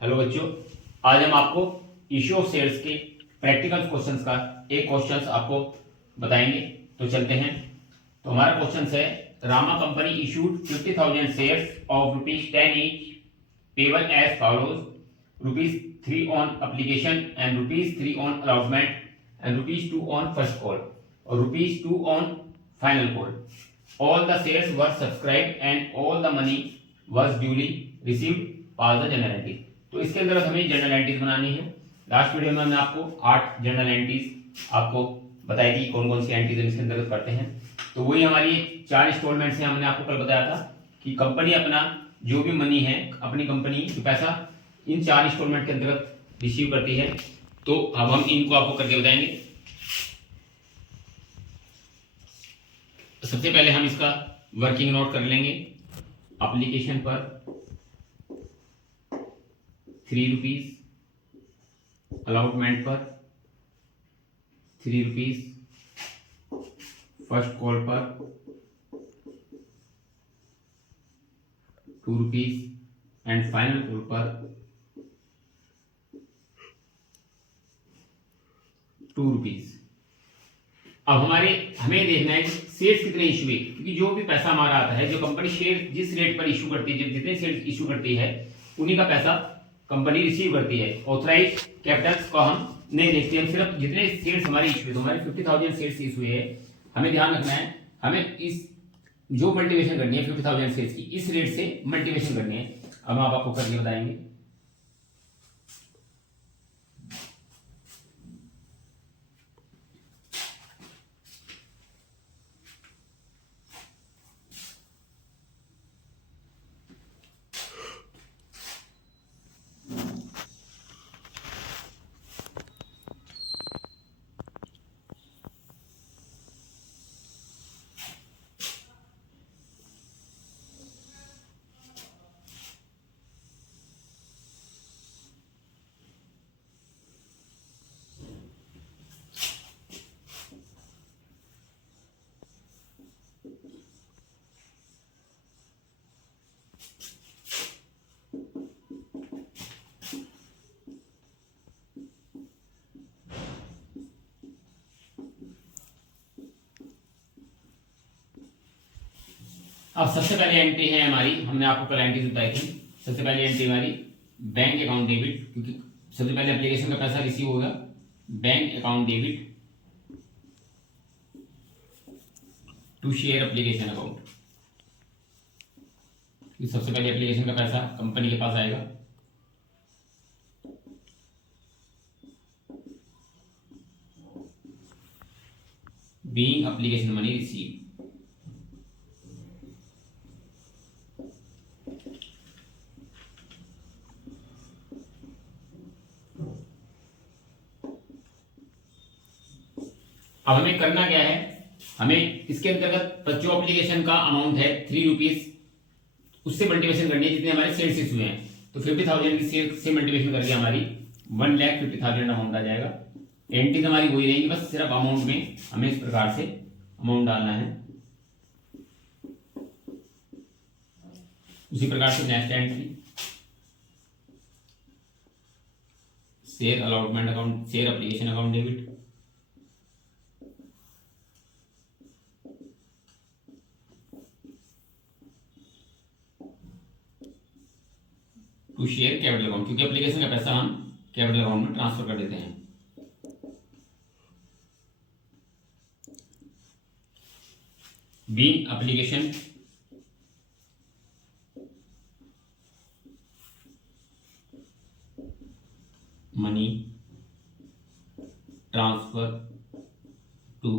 Hello बच्चों, आज हम आपको इश्यू ऑफ शेयर्स के प्रैक्टिकल क्वेश्चंस का एक क्वेश्चंस आपको बताएंगे। तो चलते हैं। तो हमारा क्वेश्चन है, Rama company issued 50,000 shares of ₹10 each payable as follows: ₹3 on application and ₹3 on allotment and ₹2 on first call और ₹2 on final call. All the shares were subscribed and all the money was duly received pass the journal entry. तो इसके अंदर हमें general entries बनानी है। Last video में हमने आपको 8 जनरल एंट्रीज आपको बताई थी, कौन कौन सी एंट्रीज इसके अंतर्गत करते हैं। तो वही हमारी 4 इंस्टॉलमेंट से हमने आपको कल बताया था कि कंपनी अपना जो भी मनी है, अपनी कंपनी जो पैसा इन 4 इंस्टॉलमेंट के अंतर्गत रिसीव करती है। तो अब हम इनको आपको करके बताएंगे। सबसे पहले हम इसका वर्किंग नोट कर लेंगे। एप्लीकेशन पर ₹3, अलॉटमेंट पर ₹3, फर्स्ट कॉल पर ₹2 एंड फाइनल कॉल पर ₹2। अब हमें देखना है कि शेयर्स कितने इशू हुए, क्योंकि जो भी पैसा हमारा आता है, जो कंपनी शेयर जिस रेट पर इशू करती है, जितने शेयर इशू करती है उन्हीं का पैसा कंपनी रिसीव करती है। ऑथराइज कैपिटल्स को हम नहीं देखते, हम सिर्फ जितने शेयर्स हमारे इशू हुए, तो हमारे 50,000 शेयर्स इशू हुए है, हमें ध्यान रखना है, हमें इस जो मल्टीप्लिकेशन करनी है 50,000 शेयर्स की, इस रेट से मल्टीप्लिकेशन करनी है। अब हम आपको करके बताएंगे। अब सबसे पहले एंट्री है हमारी, हमने आपको कल एंट्री बताई थी। सबसे पहले एंट्री हमारी बैंक अकाउंट डेबिट, क्योंकि सबसे पहले एप्लीकेशन का पैसा रिसीव होगा। Bank account debit to share application account, सबसे पहले एप्लीकेशन का पैसा कंपनी के पास आएगा। बीइंग एप्लीकेशन मनी रिसीव, अब हमें करना क्या है, हमें इसके अंतर्गत जो एप्लीकेशन का अमाउंट है ₹3, उससे मल्टीप्लिकेशन करनी है जितने हमारे शेयर्स इशू हैं। तो 50,000 की शेयर से मल्टीप्लिकेशन करके हमारी 1,50,000 अमाउंट आ जाएगा। एंट्री हमारी वही रहेगी, बस सिर्फ अमाउंट में हमें इस प्रकार से अमाउंट डालना है। उसी प्रकार से next entry share allotment account, share application account debit to share capital account, क्योंकि एप्लीकेशन का पैसा हम कैपिटल अकाउंट में ट्रांसफर कर देते हैं। Being application money transfer to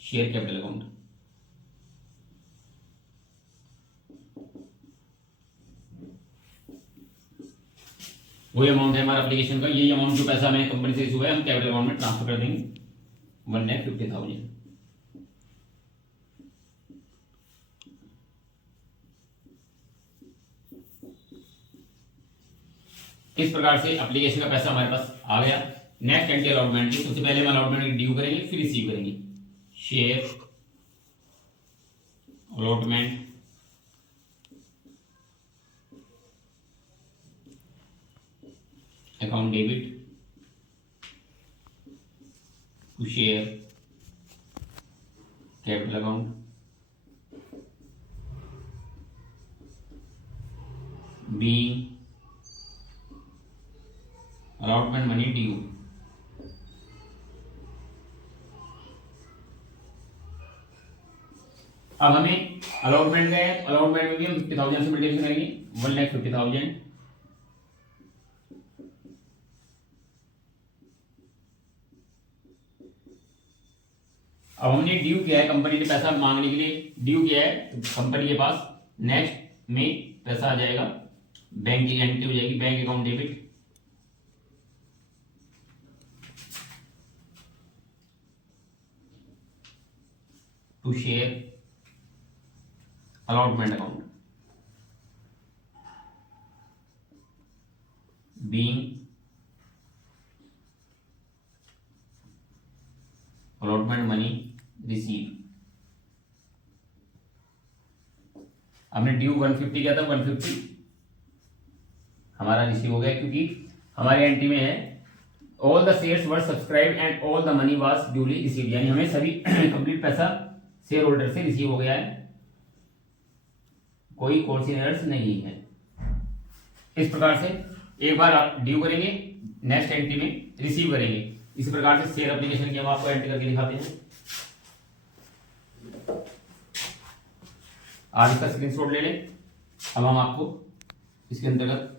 share capital account, वही अमाउंट है हमारा एप्लीकेशन का। यही अमाउंट जो पैसा हमें कंपनी से इशू है, हम कैपिटल अकाउंट में ट्रांसफर कर देंगे 1,50,000। इस प्रकार से एप्लीकेशन का पैसा हमारे पास आ गया। नेक्स्ट एंट्री अलॉटमेंट की, सबसे पहले हम अलॉटमेंट ड्यू करेंगे, फिर रिसीव करेंगे। Share allotment account debit to share capital account being allotment money due. अब हमें अलॉटमेंट का है, अलॉटमेंट में भी हम 50,000 से मल्टीप्लाई करेंगे, 1,50,000 अब हमने ड्यू किया है, कंपनी ने पैसा मांगने के लिए ड्यू किया है, तो कंपनी के पास नेक्स्ट में पैसा आ जाएगा, बैंक की एंट्री हो जाएगी, bank account debit to share allotment account being allotment money receive. हमने ड्यू 150 किया था, 150 हमारा रिसीव हो गया, क्योंकि हमारी एंट्री में है all the shares were subscribe and all the money was duly receive, यानी हमें सभी कंप्लीट पैसा शेयर होल्डर से रिसीव हो गया है, कोई कॉल्स एरर्स नहीं है। इस प्रकार से एक बार आप ड्यू करेंगे, नेक्स्ट एंट्री में रिसीव करेंगे, इसी प्रकार से शेयर एप्लीकेशन की हम आपको एंट्री करके दिखाते हैं। आज इसका स्क्रीनशॉट ले लें। अब हम आपको इसके अंतर्गत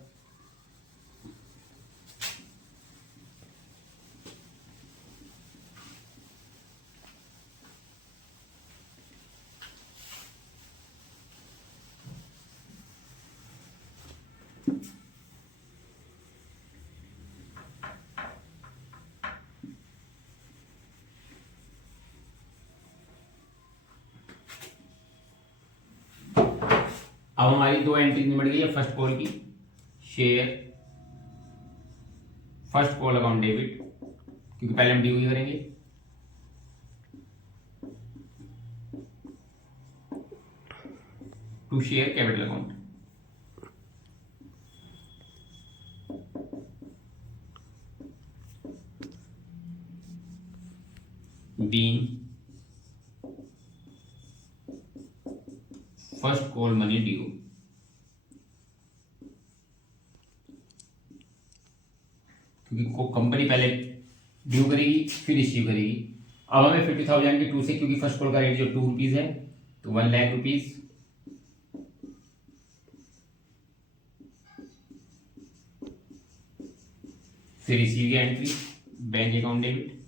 अब हमारी दो एंट्री निमट गई है फर्स्ट कॉल की, share first call account debit, क्योंकि पहले हम ड्यू ही करेंगे, to share capital account being first call money due, क्योंकि कंपनी पहले ड्यू करेगी फिर रिसीव करेगी। अब हमें 50,000 के 2 से, क्योंकि फर्स्ट कॉल का रेट जो 2 रुपीज है, तो 1 लाख रुपीज फिर रिसीव की entry, bank account debit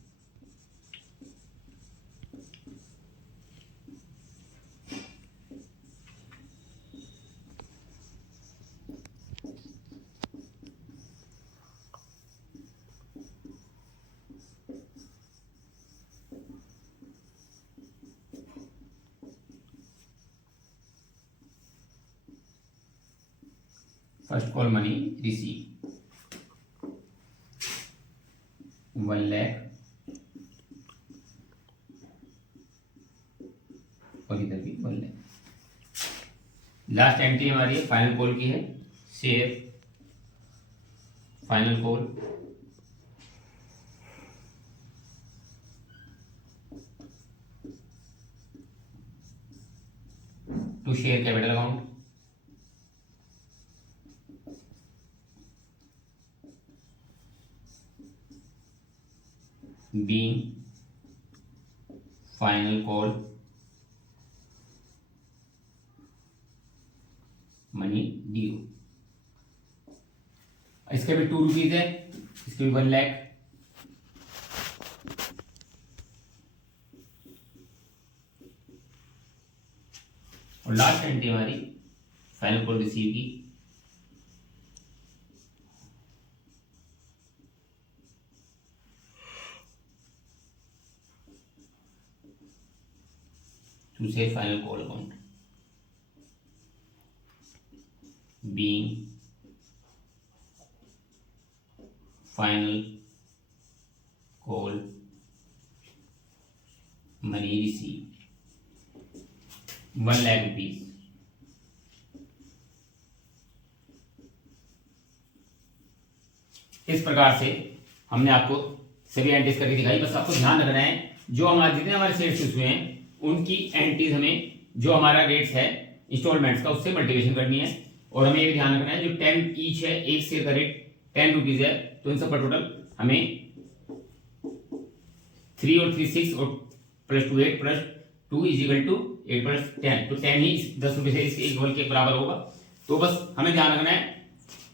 first call money receive 1 lakh और इधर भी 1 लाख। लास्ट एंट्री हमारी फाइनल कॉल की है, share final call to share capital account being final call money due. इसके भी 2 रुपीज है, इसके भी 1 लाख, और लास्ट एंट्री हमारी फाइनल कॉल रिसीव की to say final call account being final call money received 1 lakh rupees। इस प्रकार से हमने आपको सभी एंट्रीज करके दिखाई। बस आपको ध्यान रखना है जो हमारे जितने हमारे शेयर्स इशू हुए हैं उनकी एंट्रीज हमें जो हमारा रेट्स है इंस्टॉलमेंट्स का उससे मल्टीप्लिकेशन करनी है। और हमें ये भी ध्यान रखना है जो 10 ईच है, एक शेयर का रेट 10 रुपीज है, तो इन सब का टोटल हमें 3 और 3 6 और plus 2 8 plus 2 is equal to 8 plus 10, तो 10 ही 10 रुपए से इसके इक्वल के बराबर होगा। तो बस हमें ध्यान रखना है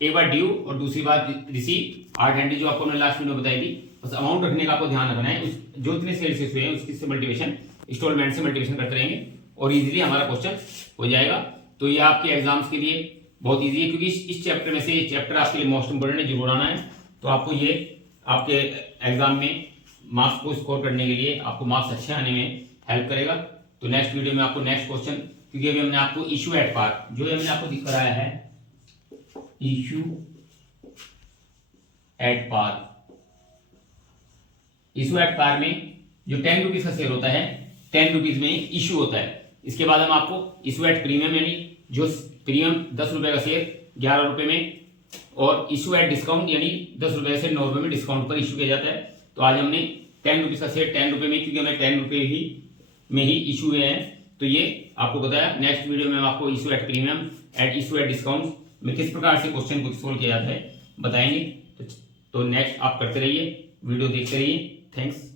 एक बार ड्यू और दूसरी बार रिसीव, 8 एंट्री जो आपको मैंने लास्ट वीडियो में बताई थी। बस अमाउंट रखने का आपको ध्यान रखना है, उस जो इतने सेल्स हुए हैं उसकी से मल्टीप्लिकेशन इंस्टॉलमेंट से मल्टीप्लिकेशन करते रहेंगे और इजीली हमारा क्वेश्चन हो जाएगा। तो ये आपके एग्जाम्स के लिए बहुत इजी है, क्योंकि इस चैप्टर में से ये चैप्टर आपके लिए मोस्ट इंपोर्टेंट है, जरूर आना है। तो आपको ये आपके एग्जाम में मार्क्स को स्कोर करने के लिए, आपको मार्क्स अच्छे आने में हेल्प करेगा। तो नेक्स्ट वीडियो में आपको नेक्स्ट क्वेश्चन, क्योंकि अभी हमने आपको इशू एट पार जो हमने आपको कराया है, issue at par, issue at par में जो 10 रुपीज का शेयर होता है 10 रुपीज में इशू होता है। इसके बाद हम आपको इशू एट प्रीमियम यानी जो प्रीमियम 10 रुपए का शेयर 11 रुपए में, और इशू एट डिस्काउंट यानी 10 रुपए से 9 रुपए में डिस्काउंट पर इशू किया जाता है। तो आज हमने 10 रुपीज का शेयर 10 रुपए में, क्योंकि हमें 10 रुपए में ही इशू हुए हैं, तो ये आपको बताया। नेक्स्ट वीडियो में हम आपको issue at premium eight issue at discount में किस प्रकार से क्वेश्चन को सोल्व किया जाता है बताएंगे। तो नेक्स्ट आप करते रहिए, वीडियो देखते रहिए। थैंक्स।